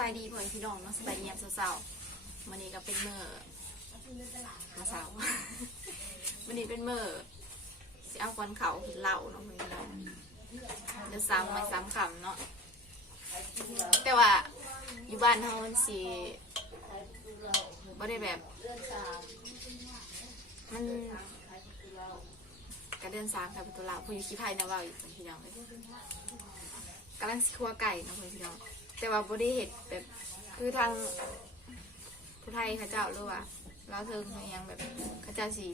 บายดีพ่อแม่พี่น้องเนาะสบายดียามเช้าๆวันนี้ก็เป็นเมื้อมาเช้าวันนี้เป็นเมื้อสิเอาควันเขากินเหล้าเนาะพ่อแม่พี่น้องเดี๋ยวซ้ำไม่ซ้ำคำเนาะแต่ว่าอยู่บ้านเฮามันสิบ่ได้แบบ มันกระเดือนสามค่ะประตูลาวผู้อยู่ขี้ไผ่นะว่าอยู่พี่น้องกำลังสิคั่วไก่เนาะพี่น้อง แต่ว่าบ่ได้เห็ดแบบคือทางผู้ไทยเขาเจ้าหรือว่าเราวเทิงเขายังแบบเขาเจ้าสี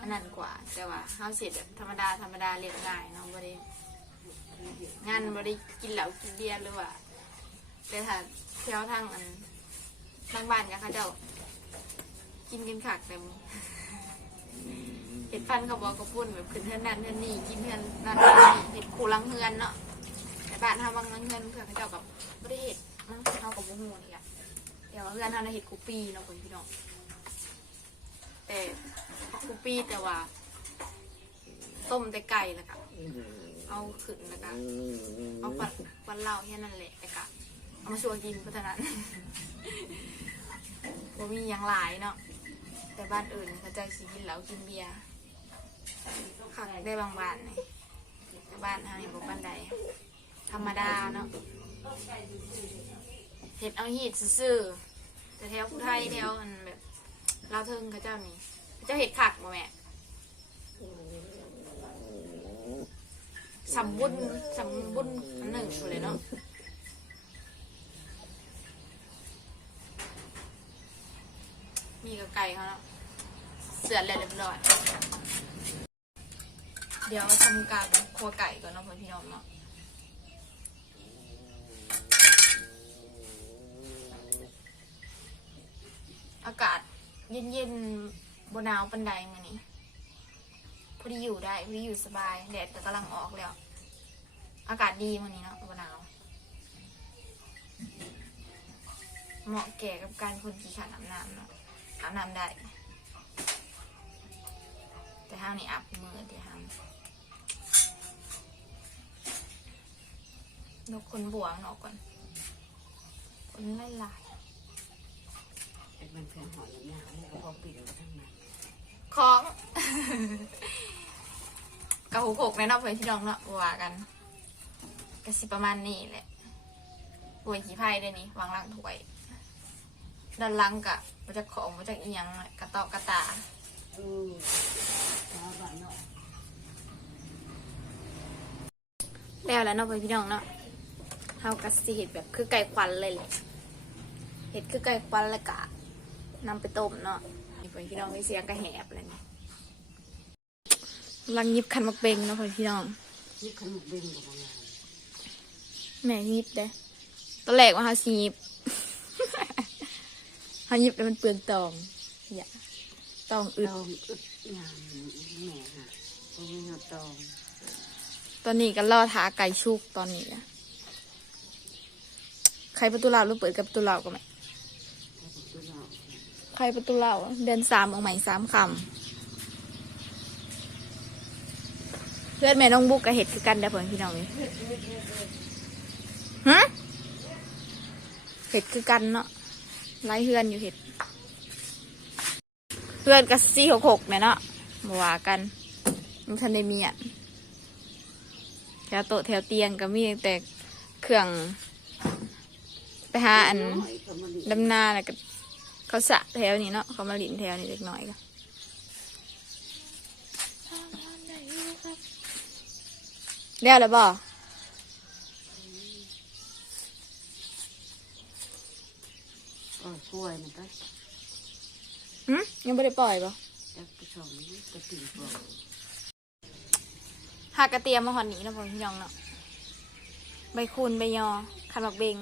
อันนั้นกว่า แต่ว่าเฮาเสร็จแบบธรรมดาธรรมดาเรียบง่ายเนาะบ่ได้งานบ่ได้กินเหล้ากินเบียร์หรือว่าแต่ถ้าเที่ยวทางอันทางบ้านก็เขาเจ้ากินกันขากเต็มเห็ดฟันเขาบอกเขาพูดแบบขึ้นเทือนนั่นเทือนนี่กินเทือนนั่นเทือนนี่เห็ดคูลังเฮือนเนาะ บ้านทำบางลังเฮือนเพื่อนเขาเจ้ากับไม่ได้เห็ดมันเท่ากับบุ้งหูนี่แหละเดี๋ยวเฮือนทำในเห็ดคูปีเนาะคนพี่น้องแต่คูปีแต่ว่า ต้มแต่ไก่แล้วก็เอาขึ้นแล้วก็เอาควันควันเหล้าแค่นั้นแหละแล้วก็เอามาชัวกินเพราะฉะนั้นบ่มีหยังหลายเนาะแต่บ้านอื่นเขาจะสิกินเหล้ากินเบียร์ขักได้บางบ้านนี่บ้านทางนี้บ่ปานใด ธรรมดาเนาะเห็ดเอาหีดซื่อๆแต่แถวผู้ไทยแถวอันแบบลาวเทิงเขาเจ้านี่เขาเจ้าเห็ดขักบ่แม่สำบุญสำบุญอันหนึ่งไปเลยเนาะมีกับไก่เขาเนาะเสือแล้วเรียบร้อย เดี๋ยวทำการครัวไก่ก่อนเนาะพี่น้องเนาะ อากาศเย็นๆบนหนาวปันไดมานี่พอดีอยู่ได้พอดีอยู่สบายแดดก็กำลังออกแล้ว อากาศดีวันนี้เนาะบนหนาว เหมาะแก่กับการคนขี่ขาดอาบน้ำเนาะอาบน้ำได้ แต่ห้ามนี่อาบมือเดี๋ยวห้ามนกคนบวงออกก่อนคนไล่ลาย ของกระหูกกในนอกเพื่อนที่น้องเนาะว่ากันกระสิประมาณนี้แหละป่วยขี้ไพ่ได้นี่วางล่างถ้วยด้านหลังกะมาจากของมาจากอียงกระตอกกระตาเออชาแล้วแล้วเนาะเพื่อนพี่น้องเนาะเฮากะสิเห็ดแบบคือไก่ควันเลยแหละเห็ดคือไก่ควันแล้วกะนำไปต้มเนาะ พื่อนพี่น้องมีเสียงกระแหบอะไรนี่กำลังยิบคันมักเบงเนาะเพื่อนพี่น้อง นี่ขนมเบ้งกับบางอย่างแม่ยิบเด้ตอนแรกว่าเฮาสิยิบเฮายิบแล้วมันเปลืองตองอย่าตองอึด ตองอึดงามแม่ฮะตองงาตองตอนนี้ก็รอทาไก่ชุกตอนนี้อะใครประตูเหล่าหรือเปิดกับประตูเหล่าก็ไหม ถ้าผมตัวเรา ใครประตูเหล่าเดือนสามออกใหม่สามคำเพื่อนแม่น้องบุกกับเห็ดคือกันเด้อเพื่อนพี่น้องนี่ฮะเห็ดคือกันเนาะไล่เฮือนอยู่เห็ด เพื่อนกับซี่หกหกเนี่ยเนาะมาว่ากันมันทันได้เมียนแถวโต๊ะแถวเตียงก็มีแต่เครื่อง ไปหาอันดำนาแล้วก็ เขาสระแถวนี้เนาะเขามาหลินแถวนี้เล็กน้อยก็เรียกแล้วบ่เออกล้วยมันก็หึยังไม่ได้ปล่อยบ่จะกระชองกระตีกล้วยหากระเตียมมาหอนหนีนะพ่อพี่น้องเนาะใบคูณใบยอขันบักเบง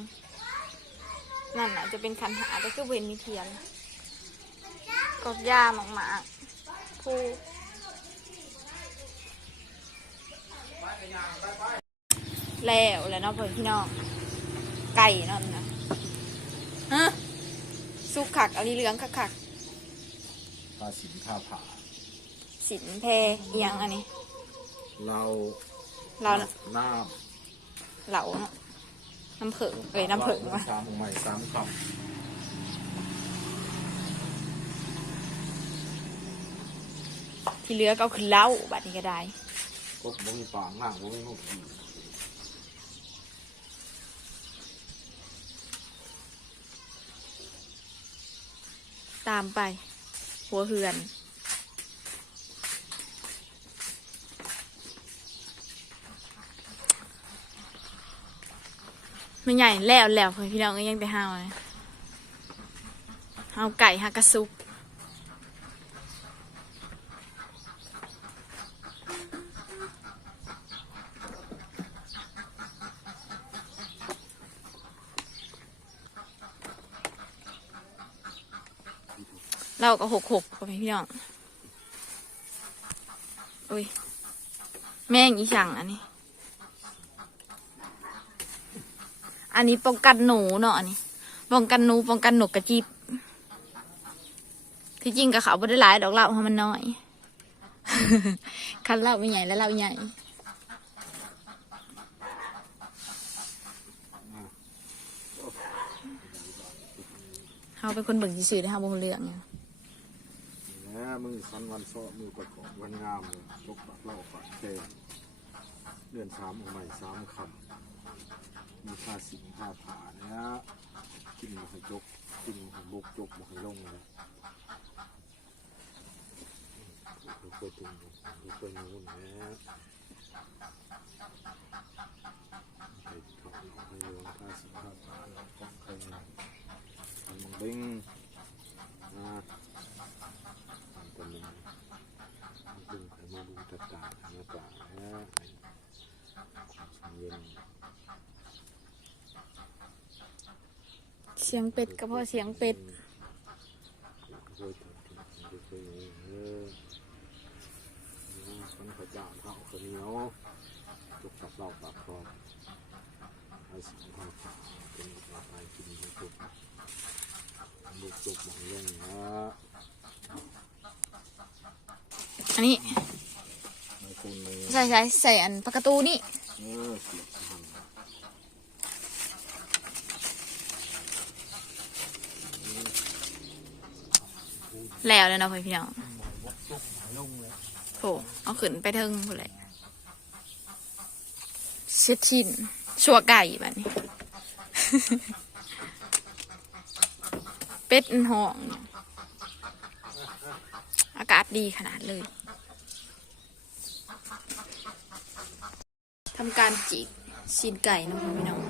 นั่นน่ะจะเป็นขันหาแต่คือเวนมีเทียนกอกย่าหมากหมากๆผู้แล้วแล้วเนาะพ่อพี่น้องไก่นั่นนะฮะสุกขักเอาลีเหลืองคักคักผ้าสินผ้าผ่าๆสินแพเอียงอันนี้ เรา เราน่ะน้เหลาเนาะำ น้ำผึ้งเอ้ยน้ำผึ้งวะสามใหม่สามคที่เหลือก็เอาคือเหล้าบัดนี้ก็ได้ำก็บ่มีปากหน้าบ่มีหูอีกตามไป หัวเหือน ไม่ใหญ่แล้วแล้วเพื่อนพี่น้องก็ยังไปห้าวเลยห้าวไก่ฮากระซุปเราก็หกหกพ่อแม่พี่น้อง อุ้ย แม่งอีสั่งอันนี้ อันนี้ป้องกันหนูเนาะอันนี้ป้องกันหนูป้องกันหนกกระจิบที่จริงกับเขาไม่ได้หลายดอกเหล้าเพราะมันน้อยคันเหล้าไม่ใหญ่แล้วเหล้าใหญ่เขาเป็นคนเบิ่งซื่อได้เขาบ่งเรื่องหยังแหมมือสันวันซ้อมือประกอบวันงามลยกปากเล่าปากแกงเดือนสามใหม่สามคำ มีผ้าสิงผ้าผ่านี่ยกินมาให้จกกินมาให้บกจกมาให้ลงเลยดูเคยตุ้งดูเคยนู้นแหม่ให้ถอดให้ลงผ้าสิงผ้าผ่าแล้วก็เคยทำมังเบ้งนะ ทำตัวนี้ดึงไปมาดูตาตาหน้าตาแล้วเย็น เสียงเป็ดก็เพราะเสียงเป็ดคยถึงถึงเคยเออคนพระเจ้าเขาคนเหนียวจุกกับเราปากคอไอ้สิ่งที่เขาเป็นมาไปกินจุกลูกจุกหมองลงนะอันนี้ในคุณเลยใส่ใส่ใส่อันปากกาตูนี่ เออเสียบหัน แล้วแล้วเนาะพี่น้องจุกหายลงเลยโถเอาขึ้นไปเทิงพูดเลยเช็ดชินชัวไก่แบบนี้ เป็ดมันห้องเนี่ยอากาศดีขนาดเลยทำการจีกชิ้นไก่เนาะพี่น้อง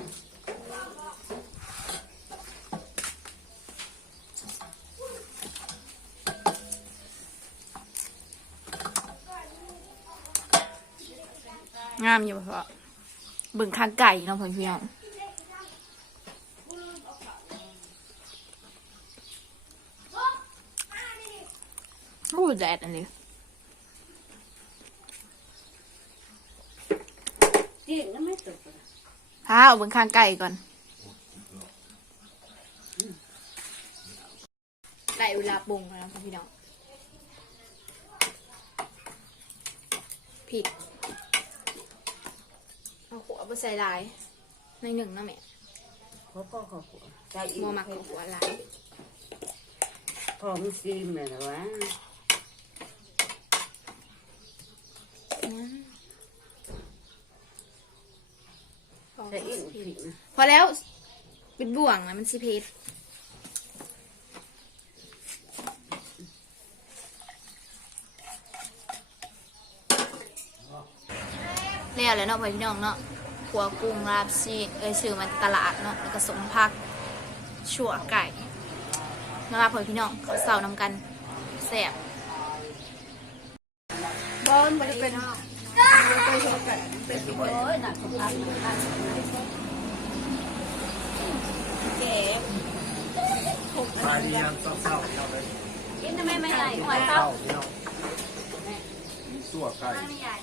งามอยู่เพราะเบิ่งข้างไก่เนาะพี่น้องโอ้แดดอันนี้เจียงก็ไม่ตกเลยพาเอาเบิ่งข้างไก่ก่อนได้เวลาปรุงแล้วนะพี่น้องผิด เอาหัวไปใส่ลายในหนึ่งเนาะแม่เขาก็ขอบคุณใจอีโมมักกับหัวลายพอมนซีมเลยนะวะใจอีกผิดนะพอแล้วเป็นบ่วงนะมันสิเพชรแล้วแล้วเนาะพี่น้องเนาะ ขัวกุ้งลาบซีนเอ้ยซื้อมาตลาดเนาะแล้วก็สมพักชั่วไก่มาลาพ่อพี่น้องเขาเสาวนำกันแซ่บบอลมันเป็นไปชมกันเป็นโอ้ยหนักสำคัญหนักเก็บพายดียังเศร้าๆเท่าเลยกินทำไมไม่ใหญ่หัวเต้าเนาะมีสั่วไก่ไม่ใหญ่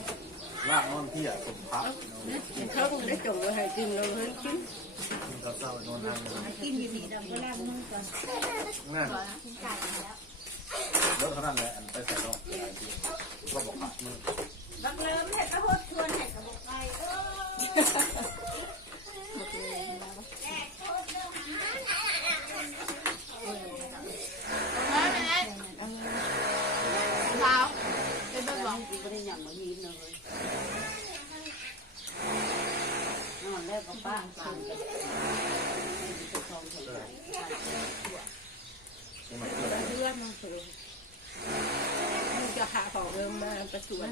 ลากนอนเที่ยสมพักเขาได้จงเลยให้กินเลยให้กินก็เศร้านอนทางนั่นกินอยู่นี่ดำก็ล่างมือก่อนนั่นรถเท่านั้นแหละอันไปใส่รอบก็บอกขัดมือบังเริ่มเห็ดกระโพดชวนเห็ดกระบอกไก่างสูงกับทองถึงไหนเลือดน้องสูงมึงจะหาของเริ่มมาประสวน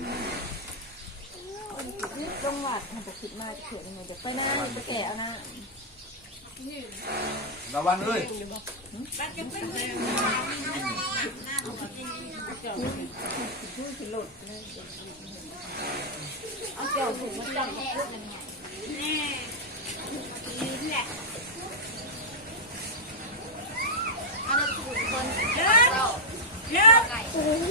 จังหวัดมันจะคิดมากจะเขียนยังไงเดี๋ยวไปหน้าไปแกะเอาหน้าระวันเลยเอาเจียวถุงมาจับมาพูดยังไงเอาเลย Mm-hmm.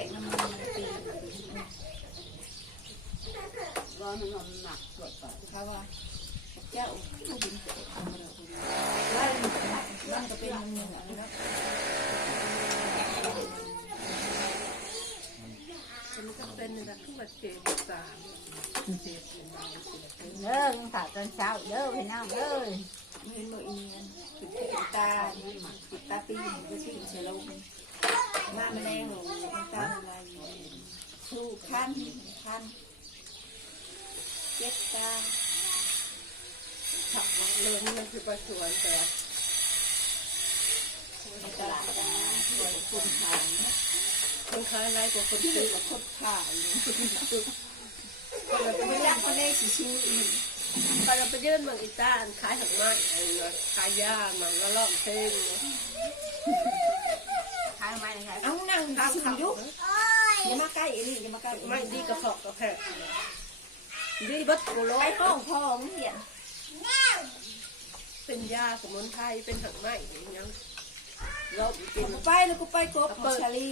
เช็คเช็คน้ำมันตีร้อนมันหนักทั่วไปเขาว่าเจ้าผู้บินเตะทำอะไรว่ามันก็เป็นเงินอะนะมันก็เป็นระทุกประเทศสามเด้อยังถาตอนเช้าเด้อพี่น้องเด้อเห็นบ่อีเงินติดตาหมักติดตาปีนก็ที่เชลง มาแมลงหนูตาอะไรสู้คันคันเจ็บตาขับรถเลยมันคือประสวนแต่ในตลาดนะสวยคนขายคนขายอะไรกว่าคนที่ซื้อกับคนขายเราไม่รักคนเล่สิชื่ออีกไปเราไปยื่นมังอีตาขายถังไม้ขายยามันก็ล่อมเพลง ทำไมนะคะเอานั่งซื้อยุอย่ามาใกล้อันนี้อย่ามาใกล้ไม่ดีกระสอบกระแพกดีบัดโกโลไอ้ห้องพ่อมึงเห็นเป็นยาสมุนไพรเป็นถังไม้อย่างยังเรากูไปแล้วกูไปกบชาลี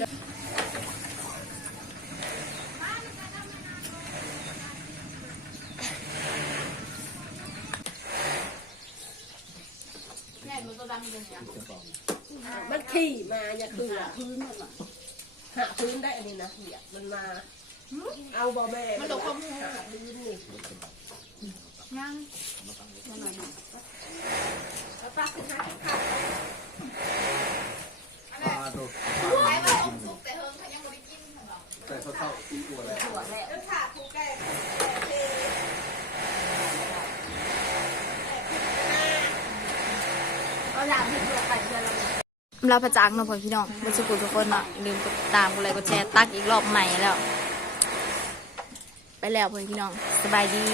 แม่มันตัวดำเป็นยัง มันขี่มาเนี่ยคือพื้นมันอะหาพื้นได้อันนี้นะเหียมันมาเอาบอแม่มันหลบความหาพื้นนี่ยังแล้วป้าขึ้นหาข้าวปลาตัวใช้มาอมซุปแต่เฮิงเขายังไม่ได้กินหรอแต่เขาเท่าตัวแล้วขาคูไก่ ก็อยากให้ตัวไปเดือนละ ลาพระจักเนาะพ่อพี่น้องมันสุกุทุกคนเนาะลืมกดติดตามกดไลค์กดแชร์ตักอีกรอบใหม่แล้ว ไปแล้วพ่อพี่น้องสบายดี